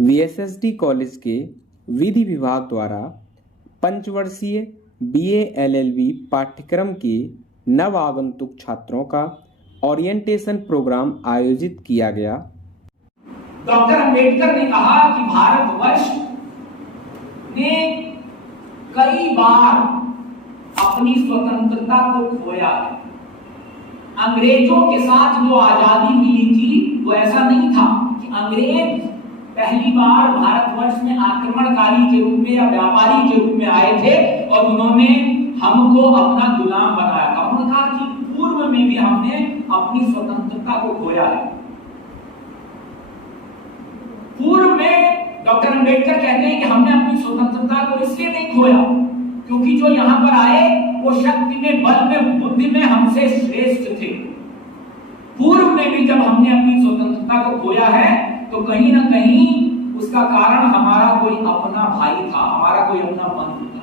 वीएसएसडी college के विधि विभाग द्वारा पंचवर्षीय बीए एलएलबी पाठ्यक्रम के नव आगंतुक छात्रों का ओरिएंटेशन प्रोग्राम आयोजित किया गया। डॉक्टर अंबेडकर ने कहा कि भारतवर्ष ने कई बार अपनी स्वतंत्रता को खोया है। अंग्रेजों के साथ जो आजादी मिली थी वो ऐसा नहीं था कि अंग्रेज पहली बार भारतवर्ष में आक्रमणकारी के रूप में या व्यापारी के रूप में आए थे और उन्होंने हमको अपना गुलाम बनाया था। उन्होंने कहा कि पूर्व में भी हमने अपनी स्वतंत्रता को खोया है। पूर्व में डॉक्टर अंबेडकर कहते हैं कि हमने अपनी स्वतंत्रता को इसलिए नहीं खोया क्योंकि जो यहां पर आए वो शक्ति में, बल में, बुद्धि में हमसे श्रेष्ठ थे। पूर्व में भी जब हमने अपनी स्वतंत्रता को खोया है तो कहीं ना कहीं उसका कारण हमारा कोई अपना भाई था, हमारा कोई अपना बंधु था,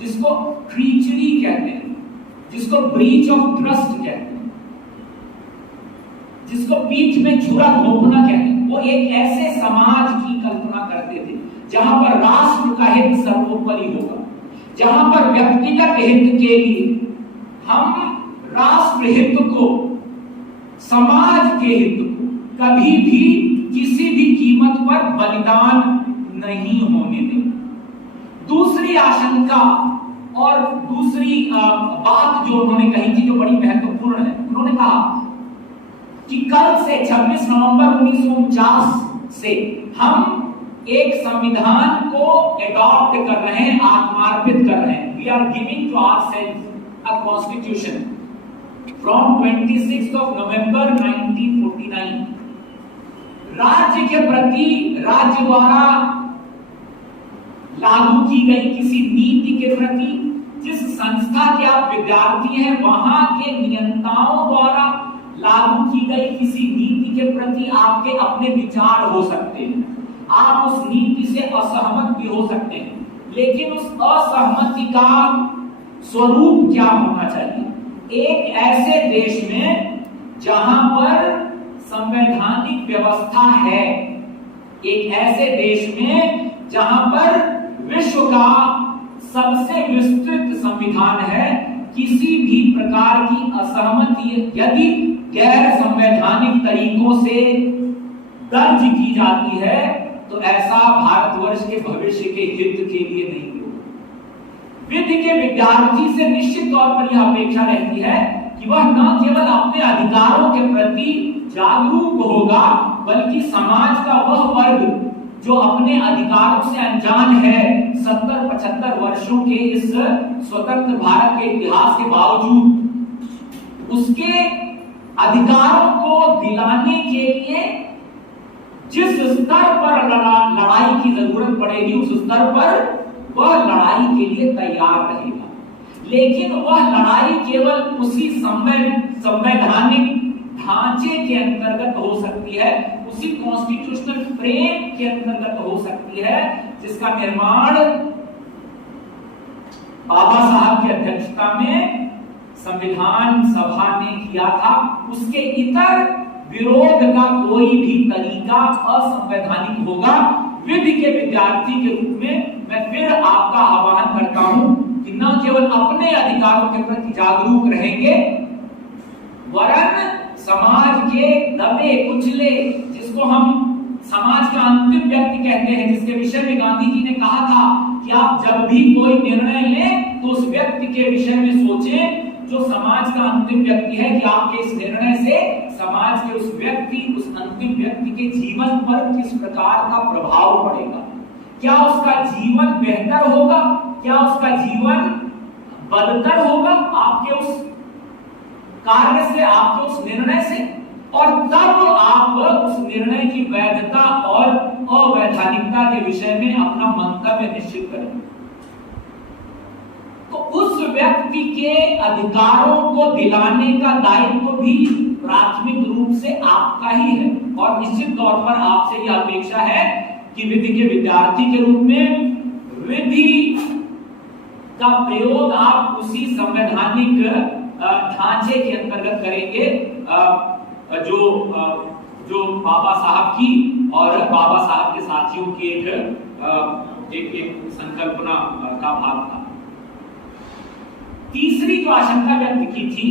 जिसको ट्रीचरी कहते हैं, जिसको ब्रीच ऑफ ट्रस्ट कहते हैं, जिसको पीठ में छुरा घोंपना कहते हैं। वो एक ऐसे समाज की कल्पना करते थे जहां पर राष्ट्र का हित सर्वोपरि होगा, जहां पर व्यक्तिगत हित के लिए हम राष्ट्र हित को, समाज के हित को कभी भी किसी भी कीमत पर बलिदान नहीं होने दें। दूसरी आशंका और दूसरी बात जो उन्होंने कही थी जो बड़ी महत्वपूर्ण है, उन्होंने कहा कि कल से 26 नवंबर 1949 से हम एक संविधान को एडॉप्ट कर रहे हैं, आत्मार्पित कर रहे हैं। We are giving to ourselves a constitution from 26th of November 1949। राज्य के प्रति, राज्य द्वारा लागू की गई किसी नीति के प्रति, जिस संस्था के आप विद्यार्थी हैं वहां के नियंताओं द्वारा लागू की गई किसी नीति के प्रति आपके अपने विचार हो सकते हैं, आप उस नीति से असहमत भी हो सकते हैं, लेकिन उस असहमति का स्वरूप क्या होना चाहिए? एक ऐसे देश में जहां पर संवैधानिक व्यवस्था है, एक ऐसे देश में जहां पर विश्व का सबसे विस्तृत संविधान है, किसी भी प्रकार की असहमति यदि गैर संवैधानिक तरीकों से दर्ज की जाती है तो ऐसा भारतवर्ष के भविष्य के हित के लिए नहीं होगा। विधि के विद्यार्थी से निश्चित तौर पर यह अपेक्षा रहती है कि वह न केवल अपने अधिकारों के प्रति जागरूक होगा बल्कि समाज का वह वर्ग जो अपने अधिकारों से अनजान है, 70-75 वर्षों के इस स्वतंत्र भारत के इतिहास के बावजूद, उसके अधिकारों को दिलाने के लिए जिस स्तर पर लड़ाई की जरूरत पड़ेगी उस स्तर पर वह लड़ाई के लिए तैयार रहेगा। लेकिन वह लड़ाई केवल उसी संवैधानिक ढांचे के अंतर्गत हो सकती है, उसी कॉन्स्टिट्यूशनल फ्रेम के अंतर्गत हो सकती है जिसका निर्माण बाबा साहब की अध्यक्षता में संविधान सभा ने किया था। उसके इतर विरोध का कोई भी तरीका असंवैधानिक होगा। विधि के विद्यार्थी के रूप में मैं फिर आपका आह्वान करता हूं कि न केवल अपने अधिकारों के प्रति जागरूक रहेंगे, वरन समाज के दबे कुचले, जिसको हम समाज का अंतिम व्यक्ति कहते हैं, जिसके विषय में गांधी जी ने कहा था कि आप जब भी कोई निर्णय लें तो उस व्यक्ति के विषय में सोचें जो समाज का अंतिम व्यक्ति है, कि आपके इस निर्णय से समाज के उस व्यक्ति, उस अंतिम व्यक्ति के जीवन पर किस प्रकार का प्रभाव पड़ेगा। क्या उसका जीवन बेहतर होगा, क्या उसका जीवन बदतर होगा आपके उस कार्य से, आपके उस निर्णय से, और तब आप उस निर्णय की वैधता और अवैधानिकता के विषय में अपना मंतव्य निश्चित करें। तो उस व्यक्ति के अधिकारों को दिलाने का दायित्व भी प्राथमिक रूप से आपका ही है, और निश्चित तौर पर आपसे यह अपेक्षा है कि विधि के विद्यार्थी के रूप में विधि का प्रयोग आप उसी संवैधानिक ढांचे के अंतर्गत करेंगे जो बाबा साहब की और बाबा साहब के साथियों की एक संकल्पना का भाग था। तीसरी जो आशंका व्यक्त की थी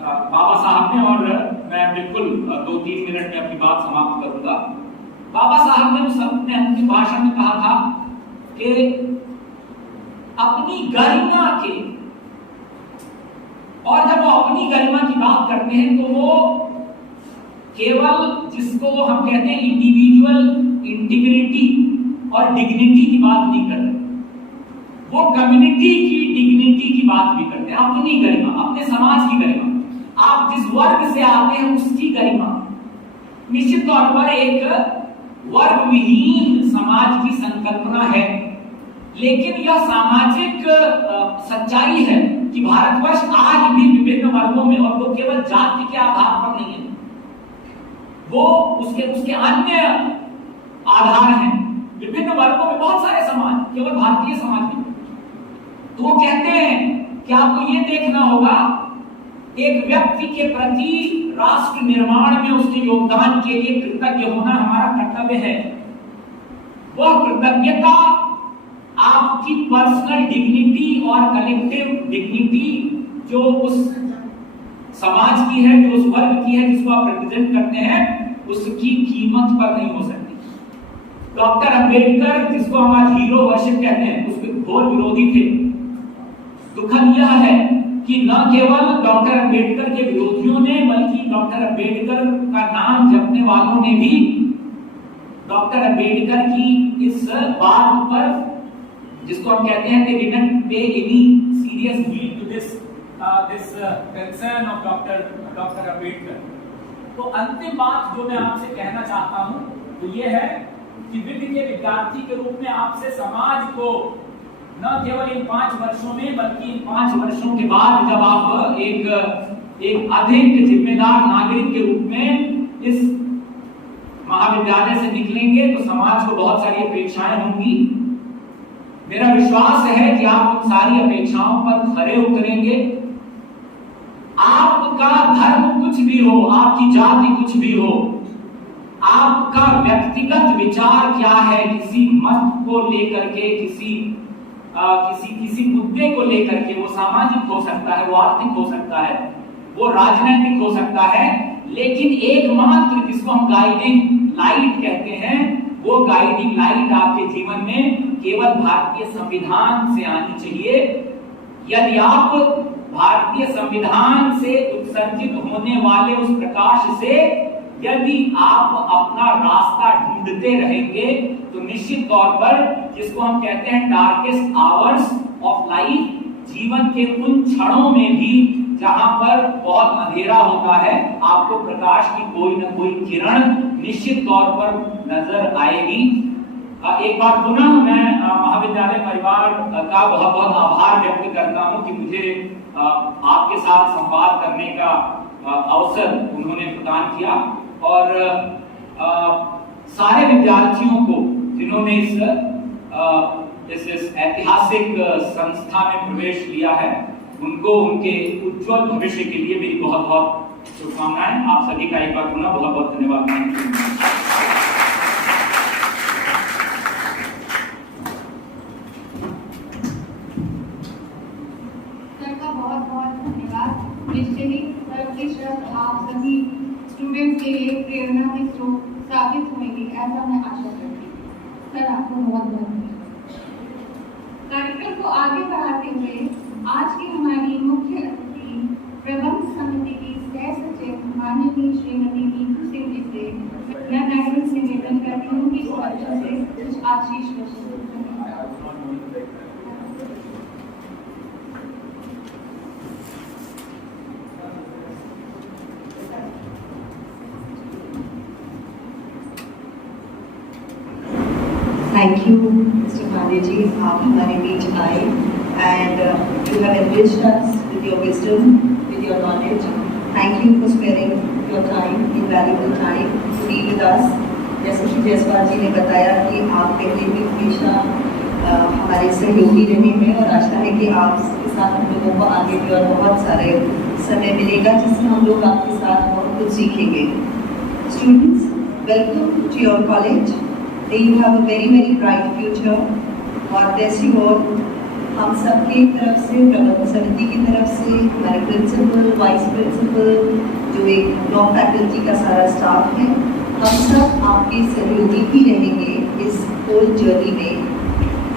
बाबा साहब ने, और मैं बिल्कुल 2-3 मिनट में अपनी बात समाप्त करूंगा। बाबा साहब ने उस अपने अंतिम भाषण में कहा था कि अपनी गरिमा के, और जब वो अपनी गरिमा की बात करते हैं तो वो केवल जिसको हम कहते हैं इंडिविजुअल इंटीग्रिटी और डिग्निटी की बात नहीं कर रहे, वो कम्युनिटी की डिग्निटी की बात भी करते हैं। अपनी गरिमा, अपने समाज की गरिमा, आप जिस वर्ग से आते हैं उसकी गरिमा। निश्चित तौर पर एक वर्ग विहीन समाज की संकल्पना है, लेकिन यह सामाजिक सच्चाई है कि भारतवर्ष आज भी विभिन्न वर्गों में, और वो केवल जाति के आधार पर नहीं है, वो उसके अन्य आधार हैं। विभिन्न वर्गों में बहुत सारे समाज, केवल भारतीय समाज में। तो वो कहते हैं कि आपको ये देखना होगा, एक व्यक्ति के प्रति राष्ट्र निर्माण में उसके योगदान के लिए कृतज्ञ होना हमारा कर्तव्य है। वह कृतज्ञता आपकी पर्सनल डिग्निटी और कलेक्टिव डिग्निटी जो उस समाज की है, जो उस वर्ग की है जिसको आप रिप्रेजेंट करते हैं, उसकी कीमत पर नहीं हो सकती। डॉक्टर अंबेडकर, जिसको हम आज हीरो वर्शिप कहते हैं, उसके घोर विरोधी थे। दुखद यह है कि न केवल डॉक्टर अंबेडकर के विरोधियों ने, बल्कि डॉक्टर अंबेडकर का नाम जपने वालों ने भी डॉक्टर अंबेडकर की इस बात पर, जिसको हम कहते हैं, they didn't pay any serious heed to this concern of doctor Ambedkar. तो अंतिम बात जो मैं आपसे कहना चाहता हूं तो ये है कि विधि के विद्यार्थी के रूप में आपसे समाज को न केवल इन 5 वर्षों में, बल्कि इन 5 वर्षों के बाद जब आप एक अधिक जिम्मेदार नागरिक के रूप में इस महाविद्यालय से निकलेंगे तो समाज को बहुत सारी अपेक्षाएं होंगी। मेरा विश्वास है कि आप उन सारी अपेक्षाओं पर खरे उतरेंगे। आपका धर्म कुछ भी हो, आपकी जाति कुछ भी हो, आपका व्यक्तिगत विचार क्या है, किसी मत को लेकर के, किसी मुद्दे को लेकर के, वो सामाजिक हो सकता है, वो आर्थिक हो सकता है, वो राजनीतिक हो सकता है, लेकिन एकमात्र जिसको हम गाइडिंग लाइट कहते हैं, वो गाइडिंग लाइट आपके जीवन में केवल भारतीय संविधान से आनी चाहिए। यदि आप भारतीय संविधान से उत्सर्जित होने वाले उस प्रकाश से यदि आप अपना रास्ता ढूंढते रहेंगे तो निश्चित तौर पर, जिसको हम कहते हैं डार्केस्ट आवर्स ऑफ लाइफ, जीवन के उन क्षणों में भी जहां पर बहुत अंधेरा होता है, आपको प्रकाश की कोई न कोई किरण निश्चित तौर पर नजर आएगी। एक बार पुनः मैं महाविद्यालय परिवार का बहुत बहुत आभार व्यक्त करता हूं कि मुझे आपके साथ संवाद करने का अवसर उन्होंने प्रदान किया, और सारे विद्यार्थियों को जिन्होंने इस ऐतिहासिक संस्था में प्रवेश लिया है, उनको उनके उज्जवल भविष्य के लिए मेरी बहुत बहुत शुभकामनाएं। आप सभी का एक बार पुनः बहुत बहुत धन्यवाद। सर का बहुत बहुत धन्यवाद। निश्चय ही सर के शब्द आप सभी स्टूडेंट्स के लिए प्रेरणा के स्रोत साबित होंगे, ऐसा मैं आशा करती हूँ। सर आपको बहुत बहुत धन्यवाद। कार्यक्रम को आगे बढ़ाते हुए आज की हमारी मुख्य अतिथि प्रबंध समिति की सह सचिव माननीय श्रीमती नीतू सिंह जी से मैं मैडम से निवेदन करती हूँ कि स्वागत से कुछ आशीष प्रस्तुत Thank you, Mr. Pandey, आप हमारे बीच आए and you have enriched us with your wisdom, with your knowledge. Thank you for sparing your time, invaluable time to be with us. जैसे कि जयसवाल जी ने बताया कि आप पहले भी हमेशा हमारे सहयोगी रहे हैं, और आशा है कि आपके साथ हम लोगों को आगे भी और बहुत सारे समय मिलेगा जिससे हम लोग आपके साथ बहुत कुछ सीखेंगे। Students, welcome to your college. May you have a very very bright future. God bless you all. हम सबकी तरफ से, प्रबंधक समिति की तरफ से, हमारे प्रिंसिपल, वाइस प्रिंसिपल, जो एक लॉ फैकल्टी का सारा स्टाफ है, हम सब आपके सहयोगी ही रहेंगे इस होल जर्नी में.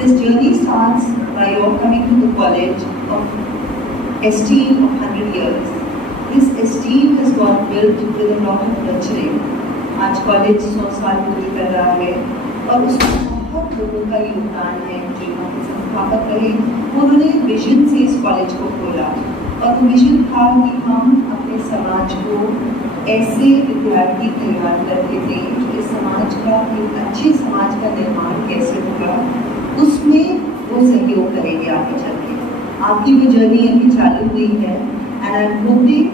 This journey starts by your coming to the college of esteem of 100 years. This esteem has got built with a lot of nurturing. आज कॉलेज 100 साल पूरी कर रहा है और उसमें बहुत लोगों का योगदान है. जो हमारे संस्थापक रहे, उन्होंने विजन से इस कॉलेज को खोला और वो विजन था कि हम अपने समाज को ऐसे विद्यार्थी तैयार करते थे जो इस समाज का, एक अच्छे समाज का निर्माण कैसे होगा, उसमें वो सहयोग करेंगे आगे चल के. आपकी वो जर्नी अभी चालू हुई है and I am hoping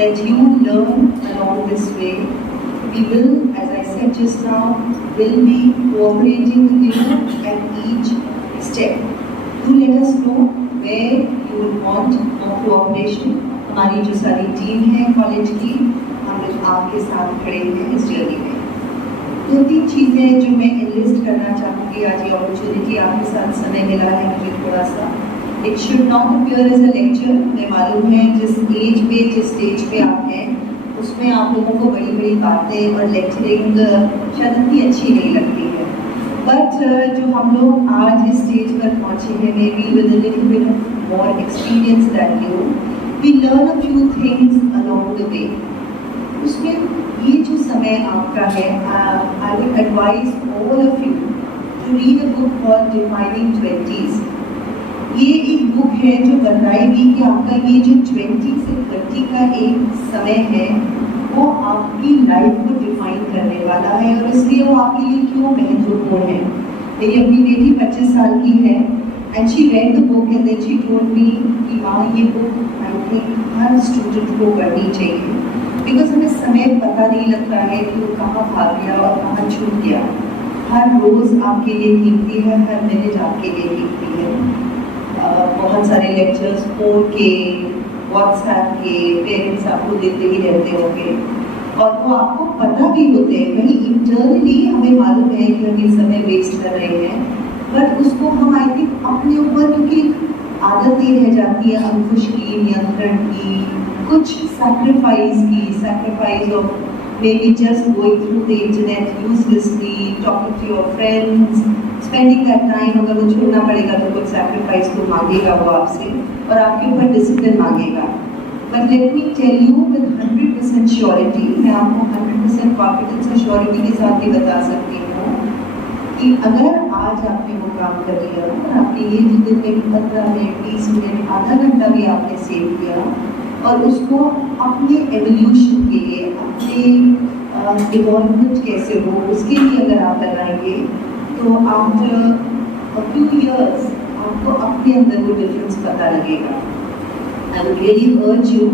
that you learn along this way. We will, as I said just now, will be cooperating with you at each step. Do let us know where you would want more cooperation. हमारी जो सारी team है college की, हम लोग आपके साथ खड़े हैं इस जर्नी में. 2-3 चीज़ें जो मैं एनलिस्ट करना चाहूँगी. आज ये अपॉर्चुनिटी आपके साथ समय मिला है मुझे थोड़ा सा. It should not appear as a lecture. मैं मालूम है जिस एज पे, जिस स्टेज पे आप हैं, उसमें आप लोगों को बड़ी बड़ी बातें और लेक्चरिंग शायद इतनी अच्छी नहीं लगती है. बट जो हम लोग आज इस स्टेज पर पहुँचे हैं, may be with a little bit of more experience that you, we learn a few things along the way. उसमें ये जो समय आपका है, I will advise all of you to read a book called defining 20s. ये एक book है जो बताएगी कि आपका ये जो 20 से 30 का एक समय है, वो आपकी लाइफ को डिफाइन करने वाला है और इसलिए वो आपके लिए क्यों महत्वपूर्ण है. मेरी अपनी बेटी 25 साल की है and she read the book and then she told me कि माँ ये बुक आई थिंक हर स्टूडेंट को पढ़नी चाहिए, बिकॉज हमें समय पता नहीं लगता है कि वो कहाँ भाग गया और कहाँ छूट गया. हर रोज़ आपके लिए कीमती है, हर मिनट आपके लिए कीमती है. बहुत सारे लेक्चर्स फोन के, व्हाट्सएप के, पेरेंट्स आपको देते ही रहते होंगे और वो आपको पता भी होते हैं. कहीं इंटरनली हमें मालूम है कि हम ये समय वेस्ट कर रहे हैं, बट उसको हम आई थिंक अपने ऊपर, क्योंकि आदत नहीं रह जाती है अंकुश की, नियंत्रण की, कुछ sacrifice of maybe just going through the internet uselessly, talking to your friends, spending that time. अगर वो छोड़ना पड़ेगा तो कुछ sacrifice तो मांगेगा वो आपसे और आपके ऊपर discipline मांगेगा. But let me tell you with 100% surety, मैं आपको 100% confidence और surety के साथ ही बता सकती हूँ कि अगर आज आपने वो काम कर लिया और आपने ये जो दिन में 15 मिनट, 20 मिनट, आधा घंटा भी आपने सेव किया और उसको अपने एवोल्यूशन के लिए, अपने इवॉल्वमेंट कैसे हो उसके लिए अगर आप लगाएंगे तो आफ्टर अ फ्यू इयर्स आपको अपने अंदर वो डिफरेंस पता लगेगा. I would really urge you,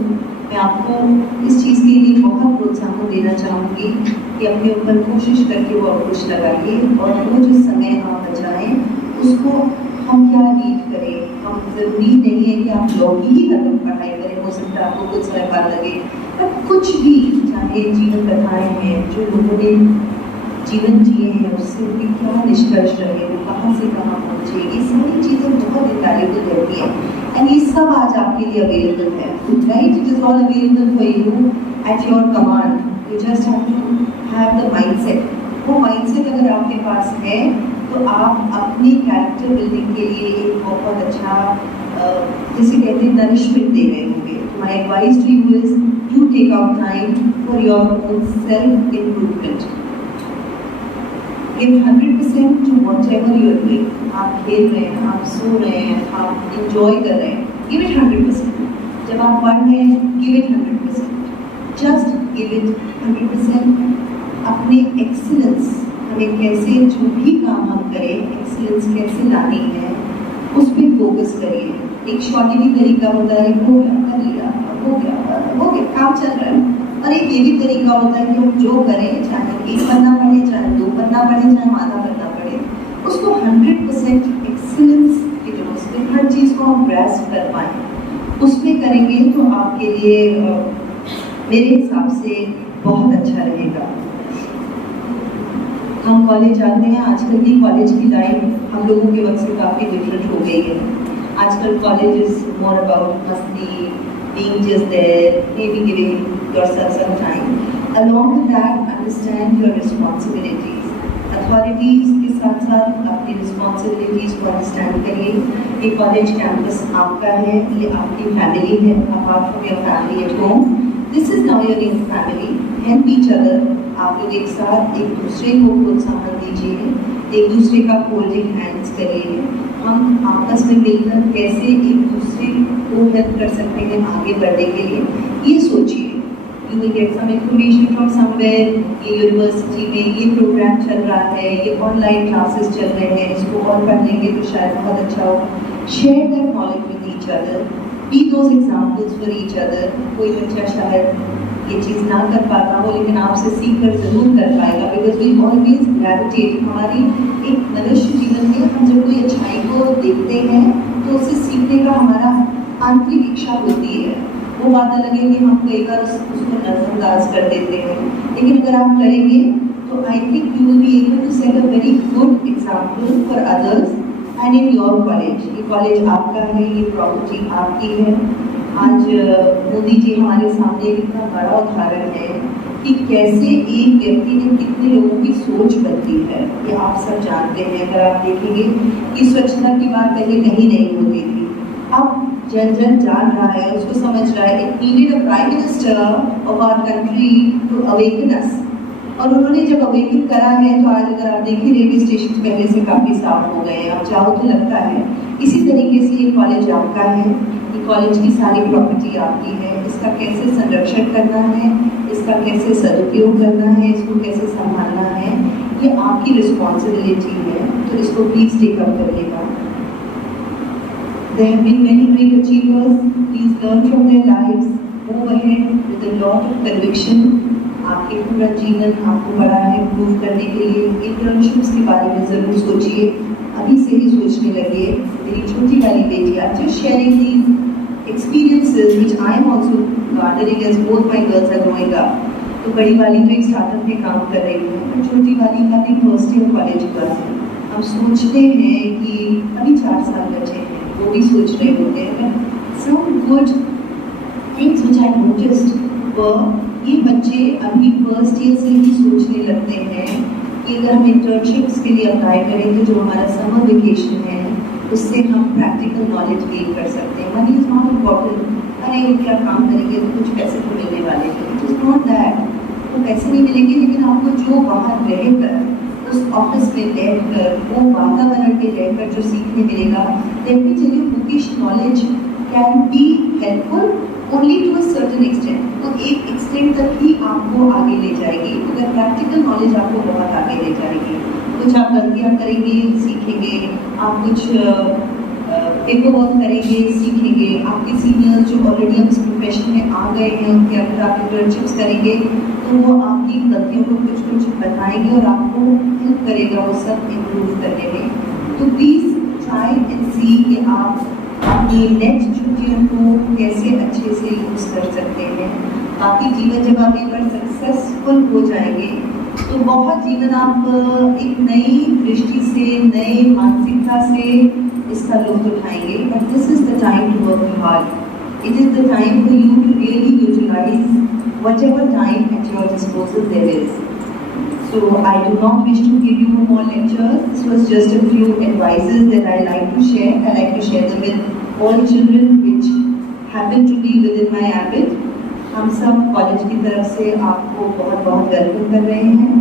मैं आपको इस चीज़ के लिए बहुत प्रोत्साहन देना चाहूँगी कि अपने ऊपर कोशिश करके वो अप्रोच लगाइए और वो जो समय आप बचाएं उसको हम क्या रीड करें. हम ज़रूरी नहीं है कि आप लॉ ही खत्म पढ़ाई करें, हो सकता है आपको कुछ समय बाद लगे, पर कुछ भी, चाहे जीवन कथाएँ हैं जो लोगों ने जीवन जिए हैं उससे उनके क्या निष्कर्ष रहे, वो कहाँ से कहाँ पहुँचे, ये सारी चीज़ें बहुत इंवैल्यूएबल रहती हैं एंड ये सब आज आपके लिए अवेलेबल है. Right, it is all available for you at your command. You just have to have the mindset. वो माइंडसेट अगर आपके पास है तो आप अपने कैरेक्टर बिल्डिंग के लिए एक बहुत अच्छा जिसे कहते हैं नरिशमेंट दे रहे होंगे. My advice to you is you take out time for your own self improvement. Give 100% to whatever you are doing. आप खेल रहे हैं, आप सो रहे हैं, आप इंजॉय कर रहे हैं, गिव इट 100%. जब आप पढ़ रहे हैं, give it 100%. Just give it 100%. अपने एक्सीलेंस, हमें कैसे जो भी काम हम करें एक्सीलेंस कैसे लानी है उस पर फोकस करिए. एक शॉर्टली तरीका होता है, हो गया कर लिया, हो गया काम चल रहा है. और एक ये भी तरीका होता है कि हम जो करें, चाहे हम 1 पन्ना पढ़े, चाहे 2 पन्ना पढ़े, चाहे हम आधा पन्ना पढ़े, उसको 100% एक्सीलेंस की जो उसमें हर चीज़ को हम ग्रैस्प कर पाएँ, उसमें करेंगे तो आपके लिए मेरे हिसाब से बहुत अच्छा रहेगा. हम कॉलेज जाते हैं, आजकल की कॉलेज की लाइफ हम लोगों के वक्त से काफ़ी डिफरेंट हो गई है। आजकल कॉलेज इज मोर अबाउट मस्ती, being just there, maybe giving yourself some time. Along with that, understand your responsibilities. Authorities के साथ साथ अपनी responsibilities को understand करिए। ये कॉलेज कैंपस आपका है, ये आपकी फैमिली है, apart from your family at home. This is now your new family. Help each other. आप लोग एक साथ एक दूसरे को प्रोत्साहन दीजिए, एक दूसरे का होल्डिंग हैंड्स करिए। हम आपस में मिलकर कैसे एक दूसरे को हेल्प कर सकते हैं आगे बढ़ने के लिए, ये सोचिए। You will get some information from somewhere, ये यूनिवर्सिटी में ये प्रोग्राम चल रहा है, ये ऑनलाइन क्लासेस चल रहे हैं, इसको और पढ़ लेंगे तो शायद बहुत अच्छा हो। Share that knowledge with each other, be those examples for each other. कोई बच्चा शायद ये चीज़ ना कर पाता हो लेकिन आपसे सीख कर जरूर कर पाएगा, बिकॉज वी ऑलवेज ग्रेविटेट। हमारी एक मनुष्य जीवन में हम जब कोई अच्छाई को देखते हैं तो उससे सीखने का हमारा आंतरिक इच्छा होती है। वो बात अलग है कि हम कई बार उसको नजरअंदाज कर देते हैं, लेकिन अगर आप करेंगे तो I think you will be able to set a very good example for others and in your college. ये कॉलेज आपका है, ये प्रॉपर्टी आपकी है। आज मोदी जी हमारे सामने एक इतना बड़ा उदाहरण है कि कैसे एक व्यक्ति ने कितने लोगों की सोच बदली है, ये आप सब जानते हैं। अगर आप देखेंगे कि स्वच्छता की बात पहले कहीं नहीं होती थी, अब जन जन जान रहा है, उसको समझ रहा है। It needed a prime minister of our country to awaken us, और उन्होंने जब अवेकन करा है तो आज अगर आप देखें रेलवे स्टेशन पहले से काफ़ी साफ हो गए हैं। आप जाओ तो लगता है इसी तरीके से ये कॉलेज आपका है, ये कॉलेज की सारी प्रॉपर्टी आपकी है। इसका कैसे संरक्षण करना है, इसका कैसे सदुपयोग करना है, इसको कैसे संभालना है, ये आपकी रिस्पॉन्सिबिलिटी है। तो इसको प्लीज टेक अप करिएगा। There have been many great achievers. Please learn from their lives. Move ahead with a lot of conviction. आपके पूरा जीवन आपको बड़ा है इम्प्रूव करने के लिए। इंटर्नशिप्स के बारे में ज़रूर सोचिए, अभी से ही सोचने लगे। मेरी छोटी वाली बेटी, I'm just sharing these experiences which I am also garnering as both my girls are growing up. तो बड़ी वाली तो एक स्टार्टअप में काम कर रही है, और छोटी वाली का भी फर्स्ट ईयर कॉलेज हुआ है। हम सोचते हैं कि अभी 4 साल बचे हैं, वो भी सोच रहे होते हैं। Some good things which I noticed were ये बच्चे अभी फर्स्ट ईयर से ही सोचने लगते हैं कि अगर हम इंटर्नशिप्स के लिए अप्लाई करें तो जो हमारा समर वेकेशन है उससे हम प्रैक्टिकल नॉलेज गेन कर सकते हैं। Money is not important. अरे वो क्या काम करेंगे तो कुछ पैसे तो मिलने वाले हैं, इट इज नॉट दैट। तो पैसे नहीं मिलेंगे, लेकिन आपको जो बाहर रहकर उस ऑफिस में रहकर वो वातावरण में रहकर जो सीखने मिलेगा, let me tell you, bookish knowledge can be helpful only to a certain extent. तो एक एक्सटेंट तक ही आपको आगे ले जाएगी, मगर प्रैक्टिकल नॉलेज आपको बहुत आगे ले जाएगी। कुछ आप गलतियाँ करेंगे, सीखेंगे। आप कुछ पेपर वर्क करेंगे, सीखेंगे। आपके सीनियर्स जो ऑलरेडी अब इस प्रोफेशन में आ गए हैं, उनके अगर आप इंटर्नशिप्स करेंगे तो वो आपकी गलतियों को कुछ कुछ बताएंगे और आपको हेल्प करेगा वो सब इम्प्रूव करने में। तो प्लीज़ ट्राई एंड सी कि आप अपनी नेक्स्ट छुट्टियों को कैसे अच्छे से यूज़ कर सकते हैं। बाकी जीवन जब आप एक बार सक्सेसफुल हो जाएंगे तो बहुत जीवन आप एक नई दृष्टि से, नई मानसिकता से इसका लुत्फ उठाएंगे। But this is the time to work hard. It is the time for you to really utilise whatever time at your disposal there is. So I do not wish to give you more lectures. This was just a few advices that I like to share. I like to share them with all children which happen to be within my ambit. हम सब college की तरफ से आपको बहुत बहुत welcome कर रहे हैं,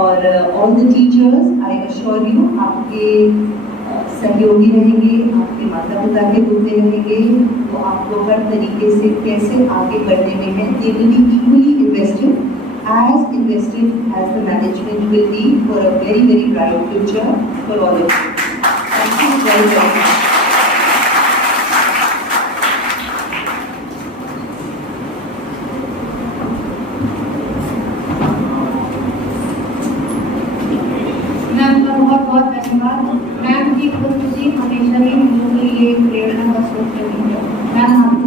और all the teachers I assure you आपके सहयोगी रहेंगे, आपके माता पिता के रूप में रहेंगे। वो आपको हर तरीके से कैसे आगे बढ़ने में है, they will be equally invested as invested as the management will be for a very very bright future for all of you. Thank you very very much. Ma'am का बहुत बहुत धन्यवाद। मैम की उपस्थिति हमेशा ही हम लोगों के लिए प्रेरणा का स्रोत रही है। मैम आपको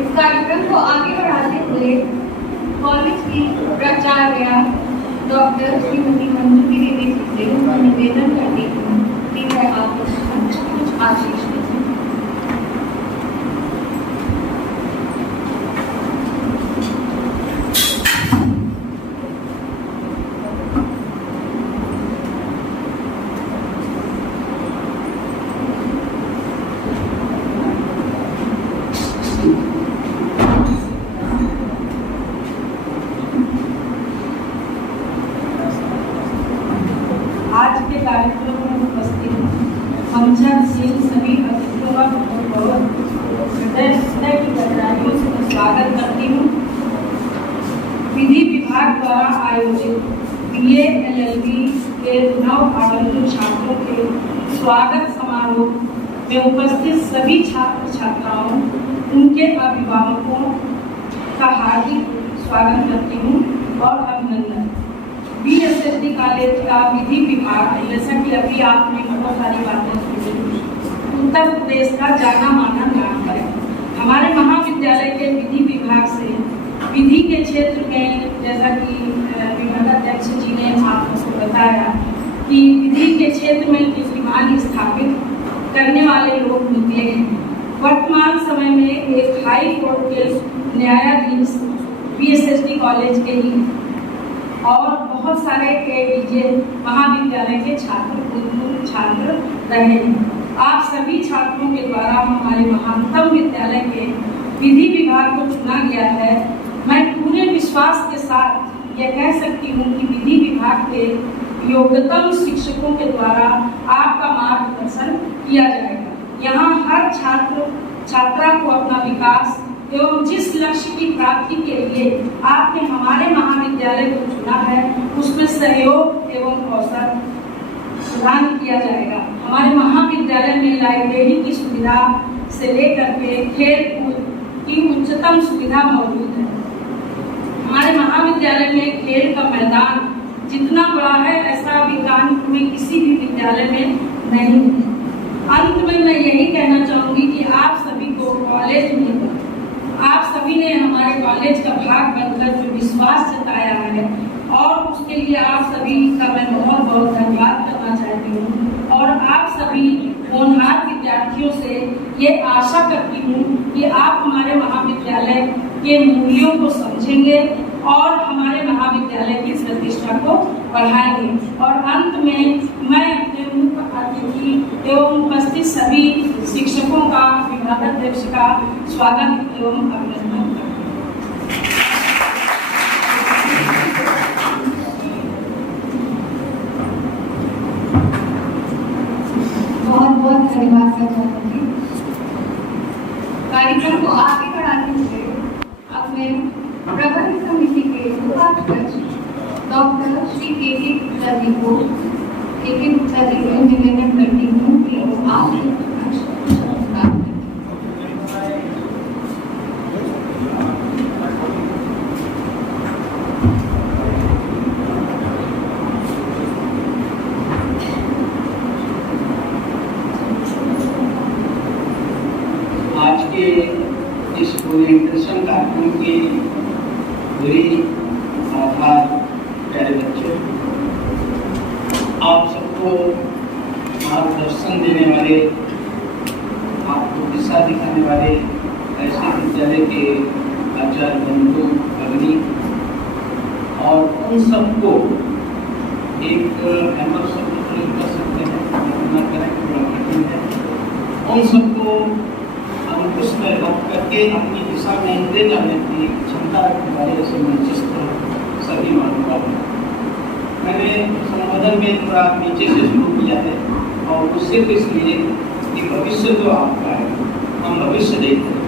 इस कार्यक्रम को आगे बढ़ाते हुए कॉलेज डॉक्टर श्रीमती मंजूरी देवी जी से मैं निवेदन करती हूँ कि वह आप कुछ आशीष दीजिए। आज के कार्यक्रम में उपस्थित मंचनशील सभी अतिथियों का बहुत हृदय की गहराइयों से मैं स्वागत करती हूँ। विधि विभाग द्वारा आयोजित BA LLB के नव आगंतुक छात्रों के स्वागत समारोह में उपस्थित सभी छात्र छात्राओं उनके अभिभावकों का हार्दिक स्वागत करती हूँ और अभिनंदन। BSSD कॉलेज का विधि विभाग, जैसा कि अभी आपने बहुत सारी बातें सुनी, उत्तर प्रदेश का जाना माना नाम है। हमारे महाविद्यालय के विधि विभाग से विधि के क्षेत्र में, जैसा कि विभागाध्यक्ष जी ने आपको बताया, कि विधि के क्षेत्र में कीर्तिमान स्थापित करने वाले लोग निकले हैं। वर्तमान समय में एक हाई कोर्ट के न्यायाधीश BSSD कॉलेज के ही और बहुत सारे ADJ महाविद्यालय के छात्र रहे हैं। आप सभी छात्रों के द्वारा हमारे महानतम विद्यालय के विधि विभाग को चुना गया है। मैं पूरे विश्वास के साथ यह कह सकती हूँ कि विधि विभाग के योग्यतम शिक्षकों के द्वारा आपका मार्गदर्शन किया जाएगा। यहाँ हर छात्रा को अपना विकास एवं जिस लक्ष्य की प्राप्ति के लिए आपने हमारे महाविद्यालय को चुना है, उसमें सहयोग एवं अवसर प्रदान किया जाएगा। हमारे महाविद्यालय में लाइब्रेरी की सुविधा से लेकर के खेल कूद की उच्चतम सुविधा मौजूद है। हमारे महाविद्यालय में खेल का मैदान जितना बड़ा है, ऐसा अभी कानपुर में किसी भी विद्यालय में नहीं है। अंत में मैं यही कहना चाहूंगी कि आप सभी को कॉलेज में, आप सभी ने हमारे कॉलेज का भाग बनकर जो विश्वास जताया है, और उसके लिए आप सभी का मैं बहुत बहुत धन्यवाद करना चाहती हूँ। और आप सभी होनहार विद्यार्थियों से ये आशा करती हूँ कि आप हमारे महाविद्यालय के मूल्यों को समझेंगे और हमारे महाविद्यालय की प्रतिष्ठा को बढ़ाएंगे। और अंत में मैं अपने मुख्य अतिथि एवं उपस्थित सभी शिक्षकों का, विभागाध्यक्ष का स्वागत एवं अभिनंदन करती हूँ। बहुत बहुत धन्यवाद सर। कार्यक्रम को आगे बढ़ाते हुए अपने प्रबंध समिति के उपाध्यक्ष डॉक्टर श्री के गुप्ता जी को निवेदन करती हूँ कि आप आज के इस ओरिएंटेशन कार्यक्रम के बुरी आभार प्यारे बच्चों, आप सबको मार्गदर्शन देने वाले, आपको दिशा दिखाने वाले ऐसे विद्यालय के आचार्य बंधु भगिनी और उन सबको एक हैमर शब्द प्रयोग कर सकते हैं, न करें थोड़ा कठिन है, उन सबको अंकुश में रख करके अपनी दिशा में ले जाने की क्षमता रखने वाले ऐसे मंचिस्थ सभी मानवता हैं। मैंने संबोधन में थोड़ा नीचे से शुरू किया है और उससे तो इसलिए कि भविष्य तो आपका है, हम भविष्य देखते हैं,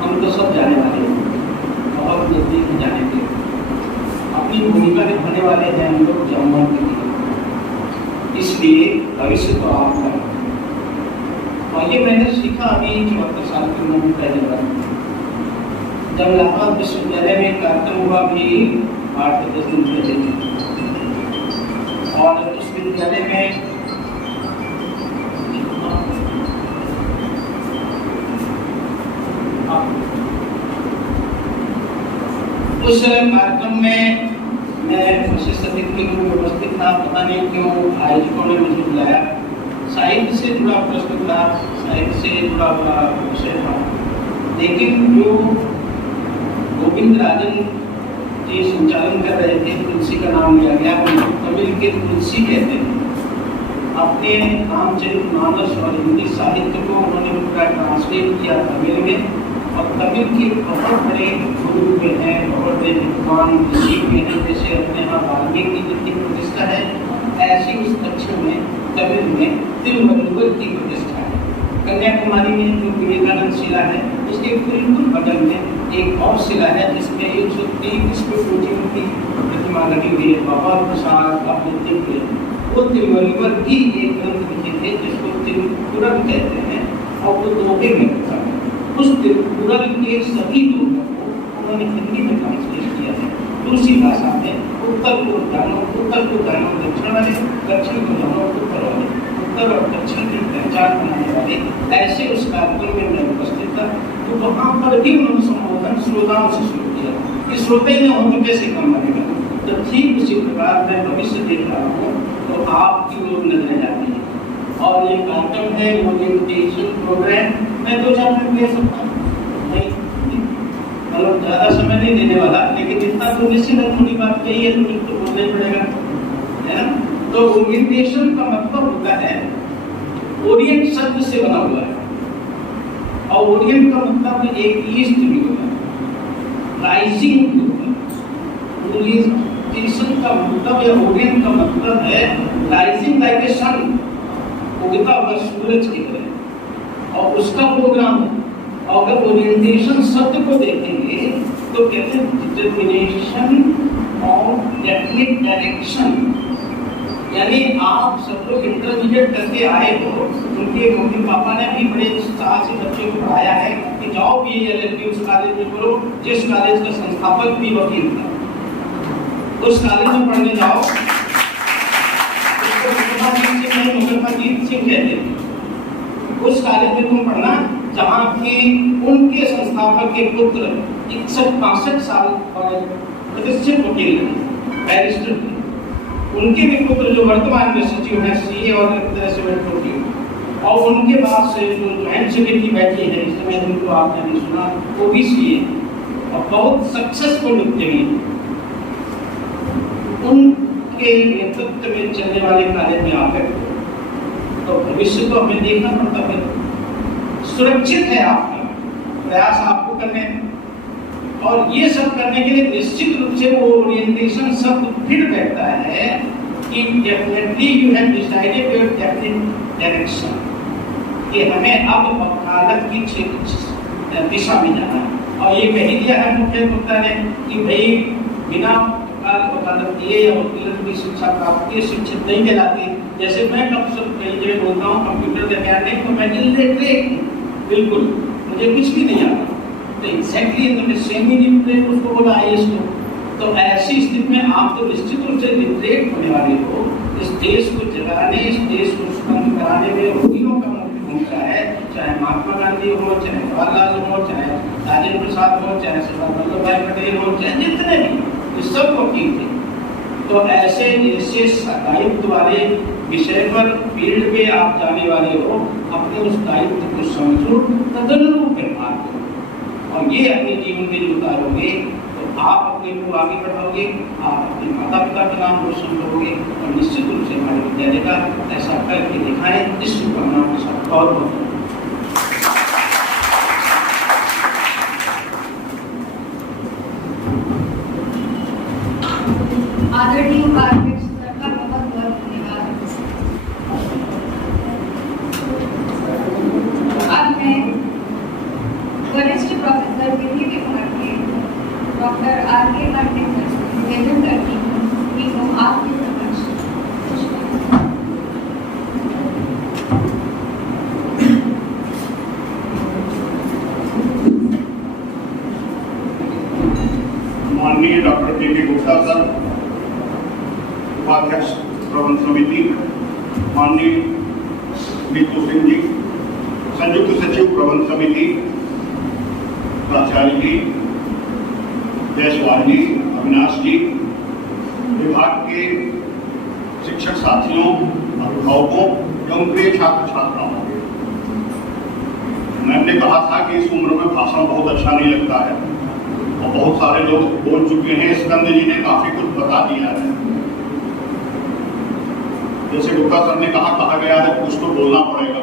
हम तो सब जाने वाले हैं, बहुत नजदीक जाने के अपनी भूमिका निभाने वाले हैं हम लोग जमवन के लिए, इसलिए भविष्य तो आपका है। और ये मैंने सीखा अभी 74 साल की उम्र में पहली बार, जब इलाहाबाद विश्वविद्यालय में कार्यक्रम हुआ भी 8 से 10 दिन पहले, और उस विद्यालय में उस कार्यक्रम में मैं विशिष्ट विशेष अतिथि के रूप में उपस्थित था। पता नहीं क्यों आयोजकों ने मुझे बुलाया। साहित्य से जुड़ा प्रश्न था, साहित्य से जुड़ा हुआ विषय था, लेकिन जो गोविंद राजन जी संचालन कर रहे थे, तुलसी का नाम लिया गया, उनको तमिल के तुलसी कहते हैं। अपने रामचरितमानस और हिंदी साहित्य को उन्होंने पूरा ट्रांसलेट किया तमिल में, और तमिल के बहुत बड़े गुरु हुए हैं, बहुत बड़े विद्वान ऋषि हुए हैं, जैसे अपने यहाँ वाल्मीकि जी की प्रतिष्ठा है, ऐसी उस पक्षम में तमिल में तिरुवल्लुवर की प्रतिष्ठा है। कन्याकुमारी में जो विवेकानंद शिला है, उसके बिल्कुल बगल में एक और शिला है जिसमें 123 फुट की प्रतिमा लगी हुई है। बहुत विशाल आपने है। वो तिरुवल्लुवर की एक ग्रंथ लिखे थे जिसको तिरुकुरल कहते हैं, और वो दोहे में लिखा है। उस तिरुकुरल के सभी दोहों को उन्होंने हिंदी में ट्रांसलेट किया है, दूसरी भाषा में। उत्तर को जानो दक्षिण वाले, दक्षिण को जानो उत्तर वाले, उत्तर और दक्षिण की पहचान बनाने वाले, ऐसे उस कार्यक्रम में मैं उपस्थित था। तो वहाँ पर भी उन्होंने संबोधन श्रोताओं से शुरू किया कि श्रोते न हो तो कैसे काम बनेगा। तो ठीक उसी प्रकार मैं भविष्य देख रहा हूँ तो आपकी ओर नजरें जाती है, और ये कार्यक्रम है ओरिएंटेशन प्रोग्राम। मैं 2-4 मिनट दे सकता हूँ, नहीं मतलब ज़्यादा समय नहीं देने वाला, लेकिन इतना तो निश्चित है, थोड़ी बात कही है तो कुछ तो बोलना ही पड़ेगा, है ना। तो ओरिएंटेशन का मतलब होता है, ओरिएंट शब्द से बना हुआ है, और ओरिएंट का मतलब एक ईस्ट भी होता है, राइजिंग भी होता है। ओरिएंटेशन का मतलब या ओरिएंट का मतलब है राइजिंग लाइक ए सन, उगता हुआ सूरज की तरह, और उसका प्रोग्राम है। और अगर ओरिएंटेशन शब्द को देखेंगे तो कहते हैं डिटर्मिनेशन ऑफ डेफिनिट डायरेक्शन, यानी आप सब लोग इंटरमीडिएट करके आए हो, उनके मम्मी पापा ने भी बड़े उत्साह से बच्चों को पढ़ाया है कि जाओ BA-LLB उस कॉलेज में करो जिस कॉलेज का संस्थापक भी वकील था, उस कॉलेज में पढ़ने जाओ। मुकरजीत सिंह कहते थे, उस कॉलेज में तुम पढ़ना जहाँ की उनके संस्थापक के पुत्र 61-62 साल प्रतिष्ठित वकील बैरिस्टर थे, उनके भी पुत्र जो वर्तमान में सचिव हैं CA और और उनके बाद से जो ज्वाइंट सेक्रेटरी बैठी है इस समय, जिनको आपने नहीं सुना, वो भी CA और बहुत सक्सेसफुल उद्यमी, उनके नेतृत्व में चलने वाले कार्य में आकर तो भविष्य तो हमें देखना पड़ता है। सुरक्षित है आपका प्रयास आपको करने, और ये सब करने के लिए निश्चित रूप से वो ओरिएंटेशन शब्द फिर बैठता है कि definitely you have decided your definite direction, कि हमें अब वकालत की दिशा में जाना है। और ये कह दिया है मुख्य वक्ता ने कि भाई बिना वकालत किए या वकीलत की शिक्षा प्राप्त किए शिक्षित नहीं कहलाते। जैसे मैं कब सब कई जगह बोलता हूँ कंप्यूटर का ज्ञान नहीं, तो मैं इलिटरेट हूँ, बिल्कुल मुझे कुछ भी नहीं आता। तो एग्जैक्टली तो सेमी लिटरेट उसको बोला IAS को। तो ऐसी स्थिति में आप तो निश्चित रूप से लिटरेट होने वाले हो। इस देश को जगाने, इस देश को स्वतंत्र कराने में वकीलों का मुख्य भूमिका है, चाहे महात्मा गांधी हो, चाहे जवाहरलाल हो, चाहे राजेंद्र प्रसाद हो, चाहे सरदार वल्लभ भाई पटेल हो, चाहे जितने भी, ये सब वकील थे। तो ऐसे दायित्व वाले विषय पर फील्ड पे आप जाने वाले हो, अपने उस दायित्व को समझो, तदनुरूप व्यवहार करो, और ये अपने जीवन में जो उतारोगे तो आप अपने को आगे बढ़ाओगे, आप अपने माता पिता का नाम रोशन करोगे, और निश्चित रूप से हमारे विद्यालय का ऐसा करके दिखाएं। इस शुभकामना के साथ बहुत बहुत आदरणीय उपाध्यक्ष सर का बहुत बहुत धन्यवाद। अब मैं वरिष्ठ प्रोफेसर विधि विभाग के डॉक्टर R.K. पांडे सर से निवेदन करती हूँ कि वो आपके समक्ष माननीय डॉक्टर के गुप्ता सर, उपाध्यक्ष प्रबंध समिति, माननीय नीतू सिंह जी, संयुक्त सचिव प्रबंध समिति, प्राचार्य जी, जयसवाल जी, अविनाश जी, विभाग के के शिक्षक साथियों, अभिभावकों एवं प्रिय छात्र छात्राओं, मैंने कहा था कि इस उम्र में भाषण बहुत अच्छा नहीं लगता है और बहुत सारे लोग बोल चुके हैं। स्कंद जी ने काफी कुछ बता दिया है। जैसे गुप्ता सर ने कहा गया है कुछ तो बोलना पड़ेगा।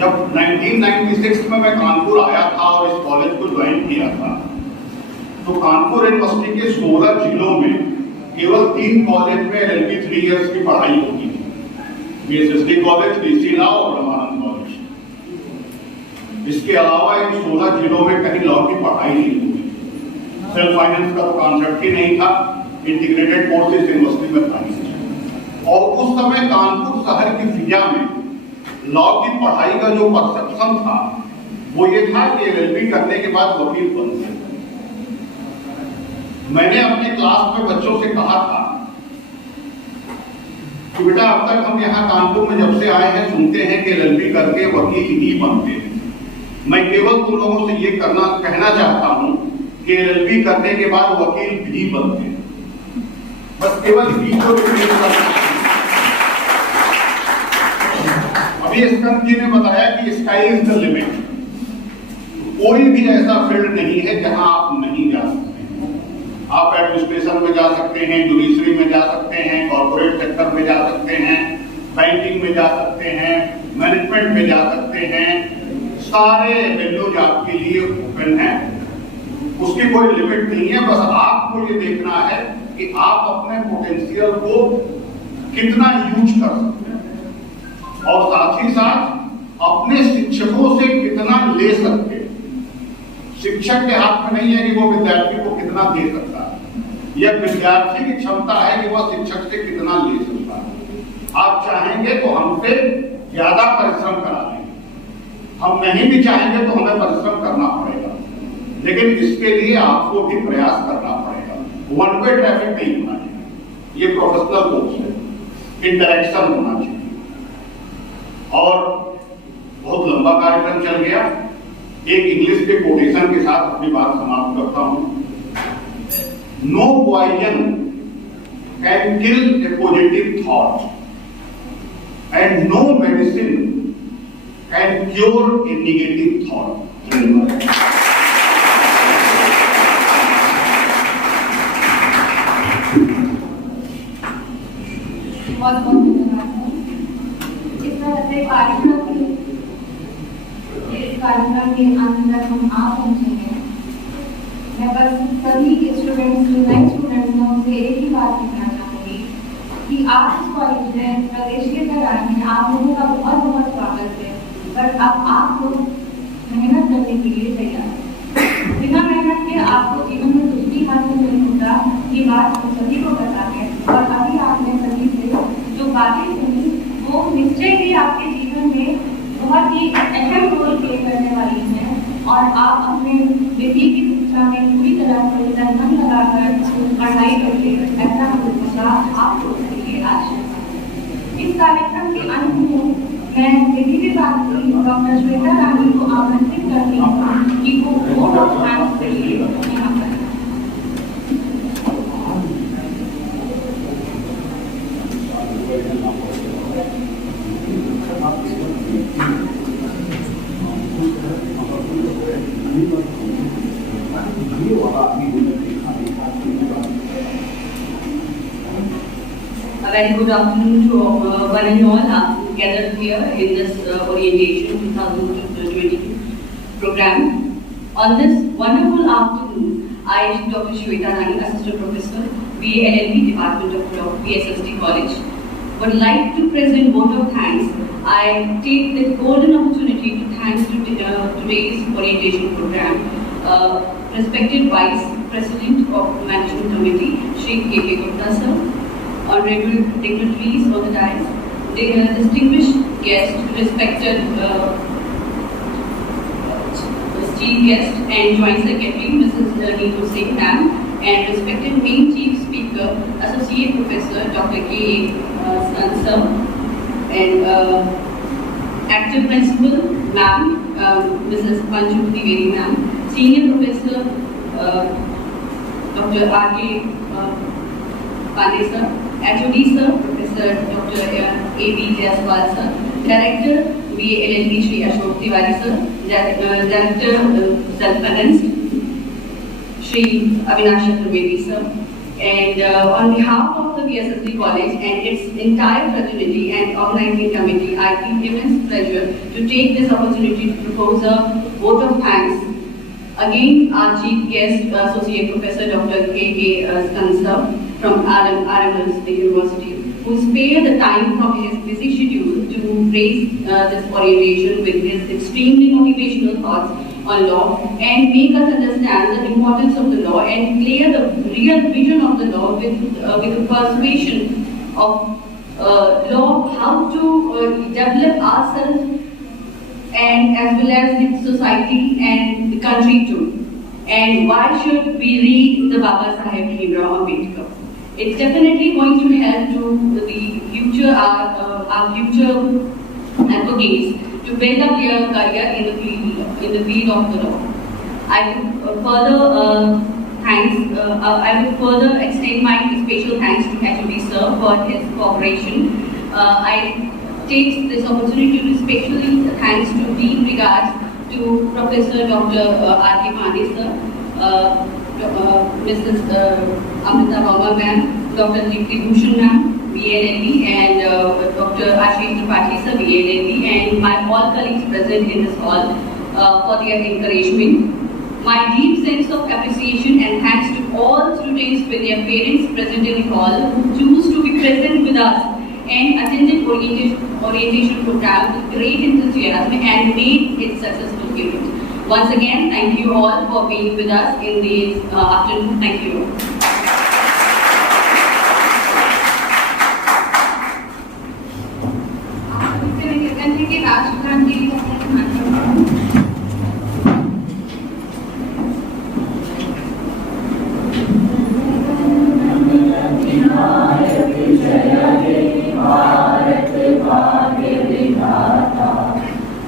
जब 1996 में मैं कानपुर आया था और इस कॉलेज को ज्वाइन किया था, तो कानपुर यूनिवर्सिटी के 16 जिलों में केवल 3 कॉलेज में LLB 3 इयर्स की पढ़ाई होती थी। BSSD कॉलेज, DC लॉ और ब्रह्मानंद कॉलेज। इसके अलावा इन 16 जिलों में कहीं लॉ की पढ़ाई नहीं हुई। सेल्फ फाइनेंस का तो कॉन्सेप्ट ही नहीं था। इंटीग्रेटेड कोर्सेज यूनिवर्सिटी में था नहीं। और उस समय कानपुर शहर की फिजा में लॉ की पढ़ाई का जो परसेप्शन था वो ये था कि LLB करने के बाद वकील बन गए। मैंने अपने क्लास में बच्चों से कहा था कि बेटा अब तक हम यहाँ कानपुर में जब से आए हैं सुनते हैं कि LLB करके वकील ही बनते हैं। मैं केवल तुम लोगों से ये कहना चाहता हूं कि LLB करने के बाद वकील भी बनते हैं। बस केवल भी को रिप्लेस करना। अभी स्कंद जी ने बताया कि स्काई इज द लिमिट। कोई भी ऐसा फील्ड नहीं है जहां आप नहीं जा सकते। आप एडमिनिस्ट्रेशन में जा सकते हैं, जुडिशरी में जा सकते हैं, कॉर्पोरेट सेक्टर में जा सकते हैं, बैंकिंग में जा सकते हैं, मैनेजमेंट में जा सकते हैं। सारे एवेन्यूज आपके लिए ओपन हैं। उसकी कोई लिमिट नहीं है। बस आपको ये देखना है कि आप अपने पोटेंशियल को कितना यूज कर सकते हैं और साथ ही साथ अपने शिक्षकों से कितना ले सकते हैं। शिक्षक के हाथ में नहीं है कि वो विद्यार्थी को कितना दे सकता है। यह विद्यार्थी की क्षमता है कि वह शिक्षक से कितना ले सकता है। आप चाहेंगे तो हमसे ज्यादा परिश्रम करा लेंगे। हम नहीं भी चाहेंगे तो हमें परिश्रम करना पड़ेगा, लेकिन इसके लिए आपको भी प्रयास करना पड़ेगा। वन वे ट्रैफिक नहीं होना चाहिए। ये प्रोफेशनल कोर्स है, इंटरेक्शन होना चाहिए। और बहुत लंबा कार्यक्रम चल गया। एक इंग्लिश के कोटेशन के साथ अपनी बात समाप्त करता हूं। No poison can kill a positive thought and no medicine can cure a negative thought. बहुत बहुत धन्यवाद। इतना अच्छे कार्यक्रम के अंदर हम आ पहुंचे हैं। मैं बस सभी स्टूडेंट्स, नए स्टूडेंट्स में उनसे एक ही बात कहना चाहूंगी कि आप इस कॉलेज में प्रदेश के अंदर आए हैं। आप लोगों का बहुत बहुत स्वागत है। पर अब आप लोग मेहनत करने के लिए तैयार हैं। बिना मेहनत के आपको जीवन में कुछ भी हासिल नहीं होता। ये बात हम सभी को पता है। और अभी आपने सभी से जो बातें सुनी वो निश्चय ही आपके जीवन में बहुत ही अहम रोल प्ले करने वाली हैं। और आप अपने विधि की शिक्षा में पूरी तरह से तन मन लगाकर पढ़ाई करिए, ऐसा होगा आपको करिए। आशा इस कार्यक्रम के अंत में मैं विधि विभाग की डॉक्टर श्वेता रानी को आमंत्रित करती हूँ कि वो वोट ऑफ थैंक्स के लिए यहाँ पर A very good afternoon to one and all gathered here in this orientation 2022 program. On this wonderful afternoon, I, Dr. Shweta Rani, Assistant Professor, BA LLB Department of Law, BSSD College, would like to present vote of thanks. I take the golden opportunity to thank today's orientation program, respected Vice President of the Management Committee, Shri K.K. Gupta sir, honorable dignitaries on the dais, distinguished guests, respected chief guest and joint secretary Mrs. Neetu Singh ma'am, and respected main chief speaker, Associate Professor Dr. K. Skan sir, and active principal ma'am, Mrs. Panju Trivedi ma'am, senior professor Dr. R.K. Pandey sir, HOD sir, Professor Dr. A.B. Jaiswal sir, Director BA LLB Shri Ashok Tiwari sir, Director Self-Finance Shri Avinash Chaturvedi sir, and on behalf of the VSSD College and its entire fraternity and organizing committee, I feel immense pleasure to take this opportunity to propose a vote of thanks. Again, our chief guest, Associate Professor Dr. K.K. Skansa from RMS University, who spared the time from his busy schedule to raise this orientation with his extremely motivational thoughts on law and make us understand the importance of the law and clear the real vision of the law with the persuasion of law, how to develop ourselves and as well as the society and the country too. And why should we read the Baba Saheb Bhimrao Ambedkar? It's definitely going to help to the future, our future advocates to build up their career in the field of the law. I would further extend my special thanks to HOD sir for his cooperation. I take this opportunity to specially thanks to deep regards to Professor Dr. R.K. Pandey sir, Mrs. Amrita Verma ma'am, Dr. Deepti Bhushan ma'am, BLLB, and Dr. Ashish Tripathi sir, BLLB, and my all colleagues present in this hall for their encouragement. My deep sense of appreciation and thanks to all students with their parents present in the hall who choose to be present with us and attended orientation program with great enthusiasm and made it successful event. Once again, thank you all for being with us in this afternoon. Thank you.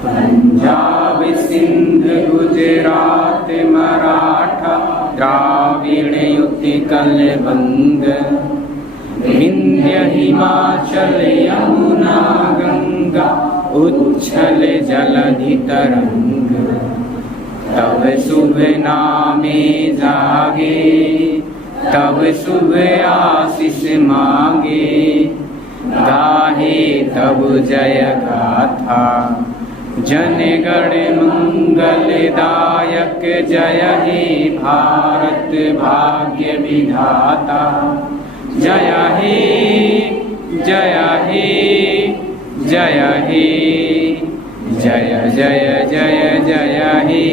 Punjab Sindh Gujarat Maratha Dravida Utkal बंग विंध्य हिमाचल यमुना गंगा उच्छल जलधि तरंग तब शुभ नामे जागे तब शुभ आशीष मांगे गाहे तब जय गाथा जनगण मंगलदायक जय हे भारत भाग्य विधाता जय हे जय हे जय हे जय जय जय जय हे।